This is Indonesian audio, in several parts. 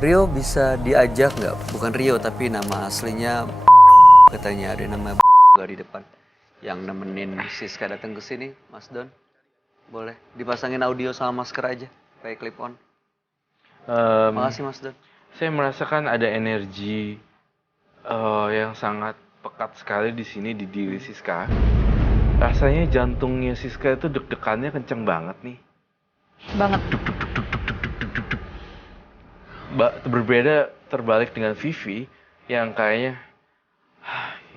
Rio bisa diajak nggak? Bukan Rio tapi nama aslinya katanya ada nama di depan yang nemenin Siska datang ke sini, Mas Don. Boleh dipasangin audio sama masker aja, pakai clip on. Makasih Mas Don. Saya merasakan ada energi yang sangat pekat sekali di sini di diri Siska. Rasanya jantungnya Siska itu deg-degannya kenceng banget nih. Banget. Berbeda terbalik dengan Vivi yang kayaknya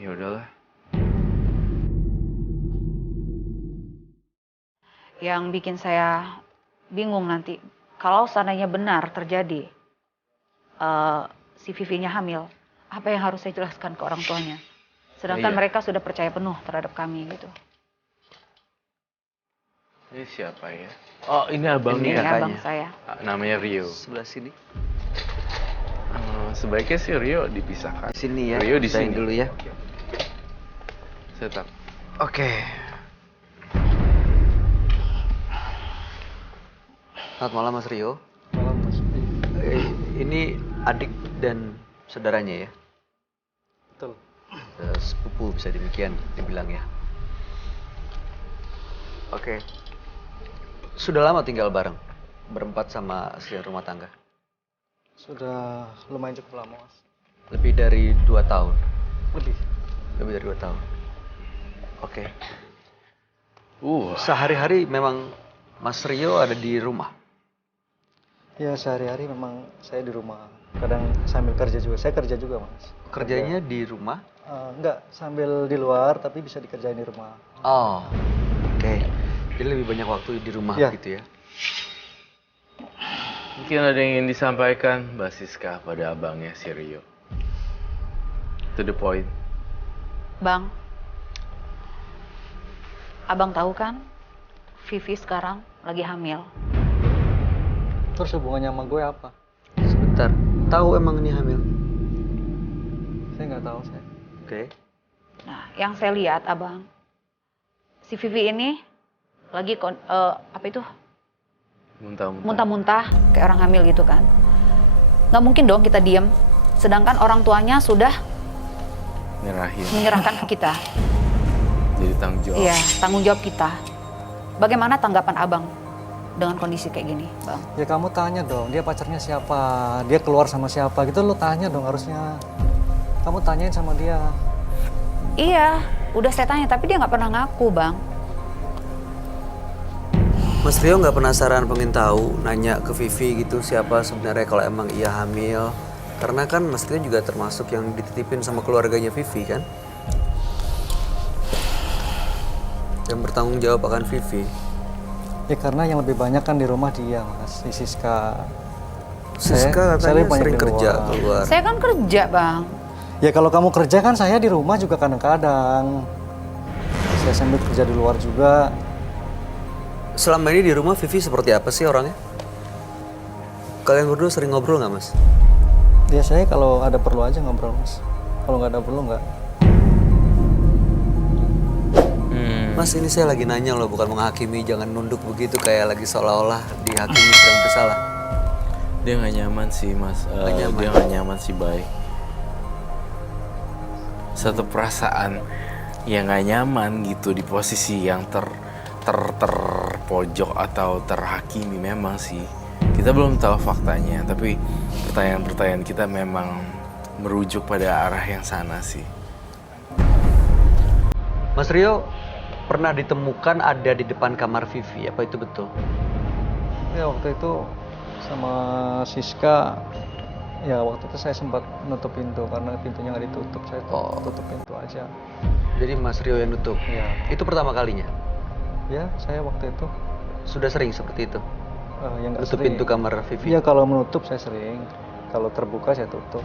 ya udahlah. Yang bikin saya bingung nanti, kalau seandainya benar terjadi si Vivinya hamil, apa yang harus saya jelaskan ke orang tuanya? Sedangkan Iya. mereka sudah percaya penuh terhadap kami gitu. Ini siapa ya? Oh, ini abangnya. Ini kakaknya. abang saya. Namanya Rio. Sebelah sini. Sebaiknya sih Rio dipisahkan. Di sini ya. Rio di Pisahin sini dulu ya. Setup. Oke. Selamat malam Mas Rio. Malam Mas. Ini adik dan saudaranya ya? Betul. Sepupu bisa demikian dibilang ya. Oke. Sudah lama tinggal bareng? Berempat sama asisten rumah tangga? Sudah lumayan cukup lama Mas. Lebih dari 2 tahun? Lebih. Lebih dari 2 tahun. Oke. Sehari-hari memang Mas Rio ada di rumah? Ya sehari-hari memang saya di rumah. Kadang sambil kerja juga. Saya kerja juga Mas. Kerjanya di rumah? Enggak, sambil di luar tapi bisa dikerjain di rumah. Oh, oke. Jadi lebih banyak waktu di rumah Ya. gitu ya? Mungkin ada yang ingin disampaikan Mbak Siska pada abangnya si Rio. To the point. Bang, abang tahu kan, Vivi sekarang lagi hamil. Terus hubungannya sama gue apa? Sebentar. Tahu emang ini hamil? Saya nggak tahu saya. Oke. Nah, yang saya lihat abang, si Vivi ini lagi muntah-muntah kayak orang hamil gitu kan. Nggak mungkin dong kita diem, sedangkan orang tuanya sudah menyerahkan ke kita. Jadi tanggung jawab. Iya, tanggung jawab kita. Bagaimana tanggapan abang dengan kondisi kayak gini, bang? Ya kamu tanya dong, dia pacarnya siapa? Dia keluar sama siapa? Gitu lo tanya dong harusnya. Kamu tanyain sama dia. Iya, udah saya tanya, tapi dia nggak pernah ngaku, bang. Mas Rio nggak penasaran pengen tahu, nanya ke Vivi gitu siapa sebenarnya kalau emang ia hamil? Karena kan Mas Rio juga termasuk yang dititipin sama keluarganya Vivi kan? Yang bertanggung jawab akan Vivi. Ya karena yang lebih banyak kan di rumah dia Mas, di Siska. Siska katanya lebih banyak sering di kerja luar. keluar. Saya kan kerja, bang. Ya kalau kamu kerja kan saya di rumah juga kadang-kadang. Saya sambil kerja di luar juga. Selama ini di rumah Vivi seperti apa sih orangnya? Kalian berdua sering ngobrol nggak Mas? Ya saya kalau ada perlu aja ngobrol Mas. Kalau nggak ada perlu nggak. Mas ini saya lagi nanya loh, bukan menghakimi, jangan nunduk begitu kayak lagi seolah-olah dihakimi sedang bersalah. Dia nggak nyaman sih Mas. Nggak nyaman. Dia nggak nyaman sih Bay. Satu perasaan yang nggak nyaman gitu di posisi yang terpojok atau terhakimi memang sih. Kita belum tahu faktanya, tapi pertanyaan-pertanyaan kita memang merujuk pada arah yang sana sih. Mas Rio pernah ditemukan ada di depan kamar Vivi, apa itu betul? Ya waktu itu sama Siska, ya waktu itu saya sempat nutup pintu karena pintunya nggak ditutup, saya tutup pintu aja. Jadi Mas Rio yang nutup? Ya, Itu pertama kalinya? ya saya waktu itu Sudah sering seperti itu? yang nggak Nutup sering. pintu kamar Vivi? Iya kalau menutup saya sering, kalau terbuka saya tutup.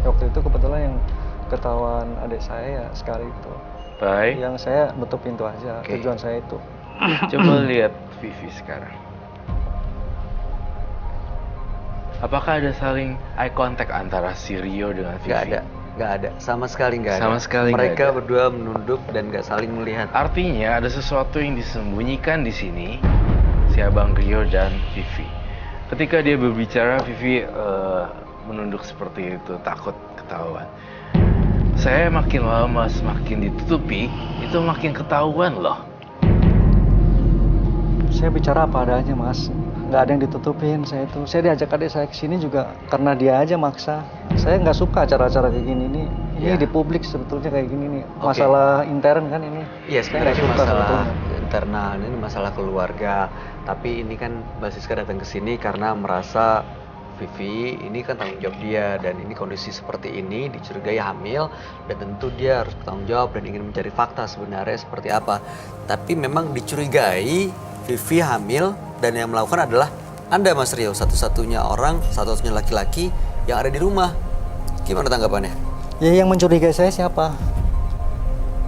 Ya, waktu itu kebetulan yang ketahuan adik saya ya sekali itu. Bay, Yang saya nutup pintu aja, Oke. tujuan saya itu. coba lihat Vivi sekarang. Apakah ada saling eye contact antara si Rio dengan Vivi? Nggak ada, sama sekali nggak ada. Sama sekali nggak Mereka ada. berdua menunduk dan nggak saling melihat. Artinya ada sesuatu yang disembunyikan di sini si abang Rio dan Vivi. Ketika dia berbicara, Vivi menunduk seperti itu, takut ketahuan. Saya makin lama semakin ditutupi, itu makin ketahuan loh. Saya bicara apa adanya mas, nggak ada yang ditutupin saya itu. Saya diajak adik saya ke sini juga karena dia aja maksa. Saya nggak suka acara-acara kayak gini nih. Ini Ya. di publik sebetulnya kayak gini nih. Oke. Masalah intern kan ini. Iya, sebenarnya Saya ini nggak suka masalah sebetulnya. internal, ini masalah keluarga. Tapi ini kan Mbak Siska datang ke sini karena merasa Vivi ini kan tanggung jawab dia, dan ini kondisi seperti ini dicurigai hamil, dan tentu dia harus bertanggung jawab dan ingin mencari fakta sebenarnya seperti apa. Tapi memang dicurigai Vivi hamil, dan yang melakukan adalah Anda Mas Rio, satu-satunya orang, satu-satunya laki-laki yang ada di rumah. Gimana tanggapannya? Ya yang mencurigai saya siapa?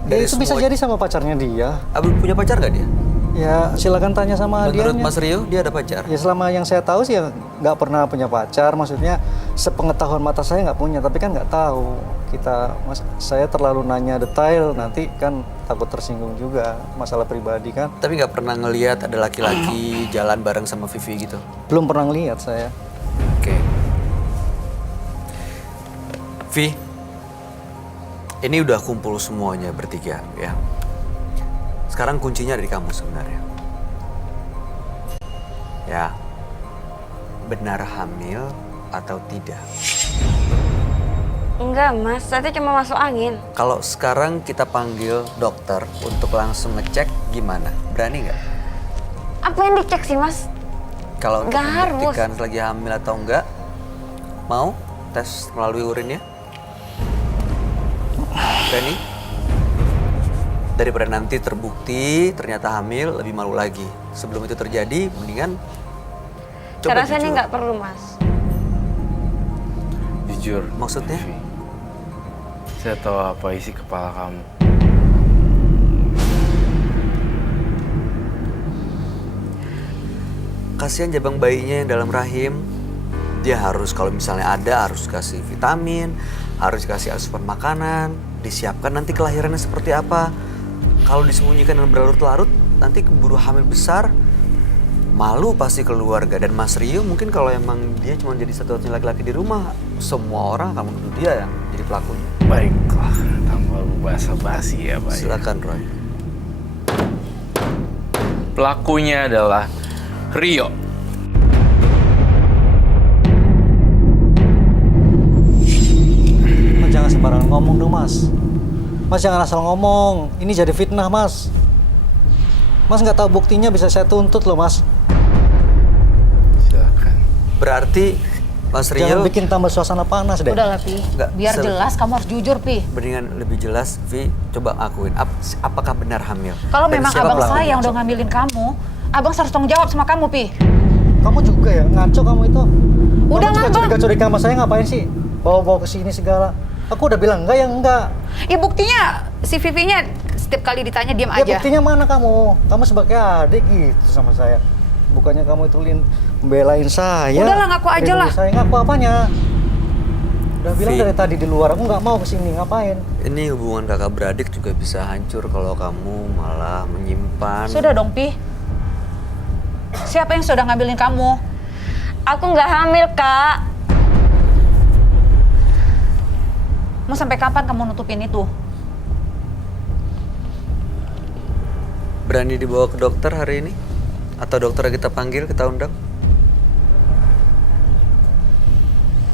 Ya Dari itu bisa semua- jadi sama pacarnya dia. Abang punya pacar gak dia? Ya silakan tanya sama dia. Menurut Mas Rio dia ada pacar? Ya selama yang saya tahu sih ya nggak pernah punya pacar. Maksudnya sepengetahuan mata saya nggak punya. Tapi kan nggak tahu kita. Saya terlalu nanya detail nanti kan takut tersinggung juga masalah pribadi kan. Tapi nggak pernah ngelihat ada laki-laki jalan bareng sama Vivi gitu? Belum pernah ngelihat saya. Oke. Vi, ini udah kumpul semuanya bertiga ya. Sekarang kuncinya ada di kamu sebenarnya. Ya, benar hamil atau tidak? Enggak mas, saya tuh cuma masuk angin. Kalau sekarang kita panggil dokter untuk langsung ngecek gimana? Berani nggak? Apa yang dicek sih mas? Kalau untuk Nggak harus. membuktikan lagi hamil atau enggak, mau tes melalui urinnya? Berani? Daripada nanti terbukti ternyata hamil, lebih malu lagi. Sebelum itu terjadi, mendingan Saya coba rasa ini jujur. nggak perlu mas. Jujur. Maksudnya? Vivi, saya tahu apa isi kepala kamu. Kasihan jabang bayinya yang dalam rahim. Dia harus, kalau misalnya ada, harus kasih vitamin, harus kasih asupan makanan, disiapkan nanti kelahirannya seperti apa. Kalau disembunyikan dan berlarut-larut, nanti keburu hamil besar, malu pasti keluarga. Dan Mas Rio mungkin kalau emang dia cuma jadi satu-satunya laki-laki di rumah, semua orang akan menuduh dia yang jadi pelakunya. Baiklah, tanpa basa-basi ya Pak. Silakan Roy. Pelakunya adalah Rio. Mas jangan sembarangan ngomong dong mas. Mas jangan asal ngomong. Ini jadi fitnah mas. Mas nggak tahu buktinya bisa saya tuntut loh mas. Silakan. Berarti Mas Jangan Rio bikin tambah suasana panas deh. Udah lah, Pi. Nggak, Biar jelas kamu harus jujur, Pi. mendingan lebih jelas, Vi, coba akuin. Apakah benar hamil? Kalau Dan memang siapa abang pelakunya? saya yang udah ngambilin kamu, abang harus tanggung jawab sama kamu, Pi. Kamu juga ya ngaco kamu itu. Udah kamu juga ngambang. curiga-curiga sama saya ngapain sih? Bawa-bawa ke sini segala. Aku udah bilang enggak ya enggak. Ya buktinya si Vivinya setiap kali ditanya diam Ya aja. buktinya mana kamu? Kamu sebagai adik gitu sama saya. Bukannya kamu itu membelain saya. Udahlah, ngaku aja Lindungi lah. Saya ngaku apanya? Udah bilang Vi. dari tadi di luar aku nggak mau kesini ngapain? Ini hubungan kakak beradik juga bisa hancur kalau kamu malah menyimpan. Sudah dong, Pi. Siapa yang sudah ngambilin kamu? Aku nggak hamil kak. Mau sampai kapan kamu nutupin itu? Berani dibawa ke dokter hari ini? Atau dokter yang kita panggil, kita undang?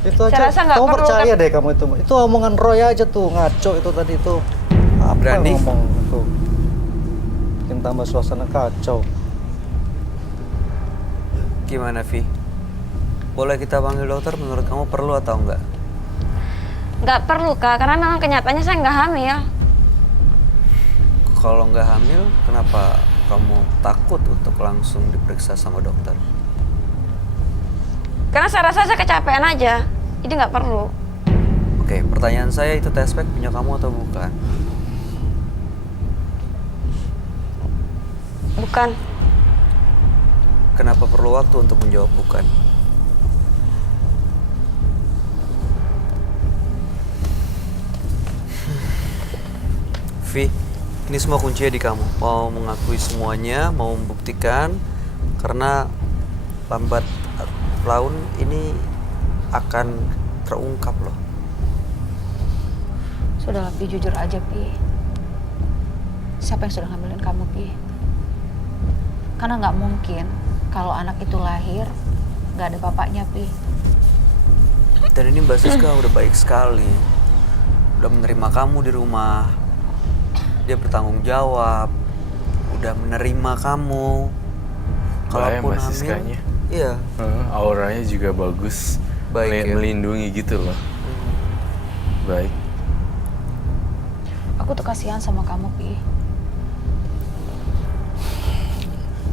Itu Saya aja. rasa nggak Kamu perlu, percaya kan? deh kamu itu. Itu omongan Roy aja tuh ngaco itu tadi itu. Apa Berani? ngomong tuh? Bikin tambah suasana kacau. Gimana, Vi? Boleh kita panggil dokter, menurut kamu perlu atau enggak? Nggak perlu kak, karena memang kenyataannya saya nggak hamil. Kalau nggak hamil, kenapa kamu takut untuk langsung diperiksa sama dokter? Karena saya rasa saya kecapean aja, jadi nggak perlu. Oke, pertanyaan saya, itu test pack punya kamu atau bukan? Bukan. Kenapa perlu waktu untuk menjawab bukan? Vi, ini semua kuncinya di kamu. Mau mengakui semuanya, mau membuktikan, karena lambat laun ini akan terungkap loh. Sudahlah Pi, jujur aja Pi. Siapa yang sudah ngambilin kamu Pi? Karena nggak mungkin kalau anak itu lahir nggak ada bapaknya Pi. Dan ini Mbak Siska udah baik sekali. Udah menerima kamu di rumah. Dia bertanggung jawab. Udah menerima kamu. Bayang Kalaupun Mbak hamil, Siskanya. iya. Auranya juga bagus. Baik, ya. Melindungi gitu loh. Baik. Aku tuh kasihan sama kamu Pi.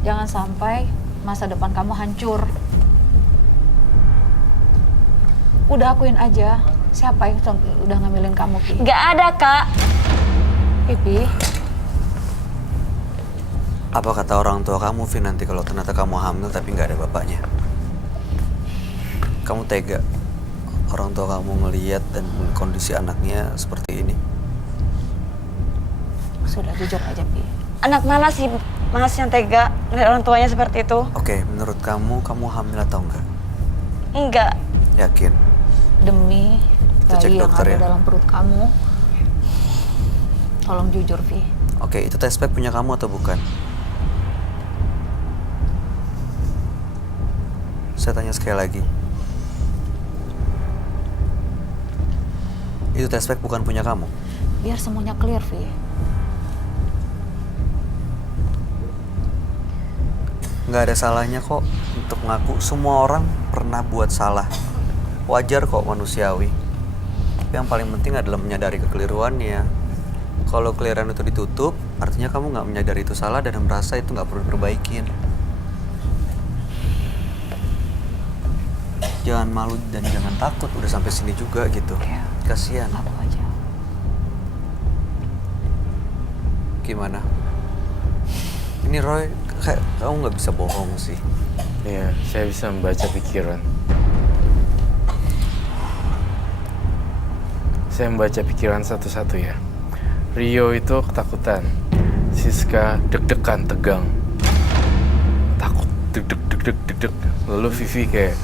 Jangan sampai masa depan kamu hancur. Udah akuin aja, siapa yang udah ngambilin kamu Pi? Nggak ada, Kak. Pi. Apa kata orang tua kamu, Vin, nanti kalau ternyata kamu hamil tapi nggak ada bapaknya? Kamu tega orang tua kamu ngeliat dan kondisi anaknya seperti ini? Sudah jujur aja Pi. Anak mana sih Mas yang tega ngeliat orang tuanya seperti itu? Oke, menurut kamu hamil atau enggak? Enggak. Yakin? Demi Kita cek bayi yang dokter ada ya. dalam perut kamu, tolong jujur Pi. Oke, itu test pack punya kamu atau bukan? Saya tanya sekali lagi. Itu test pack bukan punya kamu? Biar semuanya clear Pi. Nggak ada salahnya kok untuk ngaku. Semua orang pernah buat salah. Wajar kok, manusiawi. Tapi yang paling penting adalah menyadari kekeliruannya. Kalau keliruan itu ditutup, artinya kamu nggak menyadari itu salah dan merasa itu nggak perlu diperbaikin. Jangan malu dan jangan takut, udah sampai sini juga gitu. Iya. Kasihan. Aku aja. Gimana? Ini Roy, kayak kamu nggak bisa bohong sih. Iya, saya bisa membaca pikiran. Saya membaca pikiran satu-satu ya. Rio itu ketakutan. Siska deg-degan, tegang. Takut, deg-deg. Lalu Vivi kayak,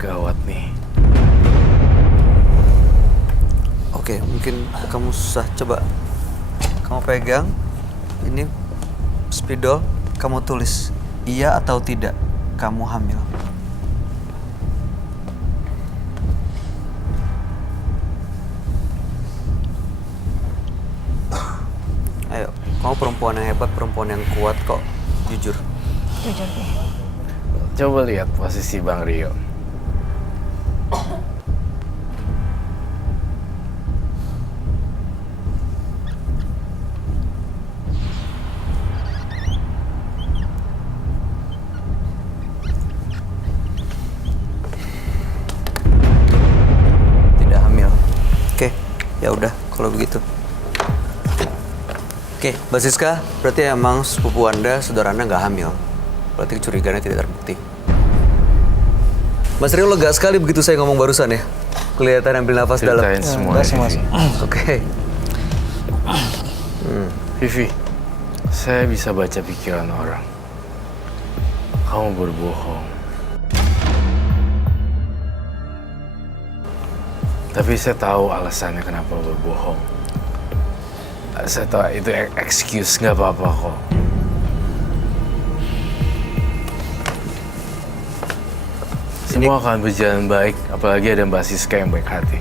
gawat nih. Oke, mungkin kamu susah. Coba kamu pegang ini spidol, kamu tulis iya atau tidak kamu hamil. Ayo, kamu perempuan yang hebat, perempuan yang kuat kok. Jujur. Jujur Pi. Coba lihat posisi Bang Rio. Tidak hamil. Oke, ya udah kalau begitu. Oke, Mbak Siska, berarti emang sepupu Anda, saudara Anda nggak hamil. Berarti kecurigaannya tidak terbukti. Mas Rio lega sekali begitu saya ngomong barusan ya. Kelihatan ambil nafas dalam. Ceritain semua. Enggak sih, Mas. Oke. Vivi, saya bisa baca pikiran orang. Kamu berbohong. Tapi saya tahu alasannya kenapa berbohong. Saya tahu itu excuse, nggak apa-apa kok. Semua akan berjalan baik, apalagi ada Mbak Siska yang baik hati.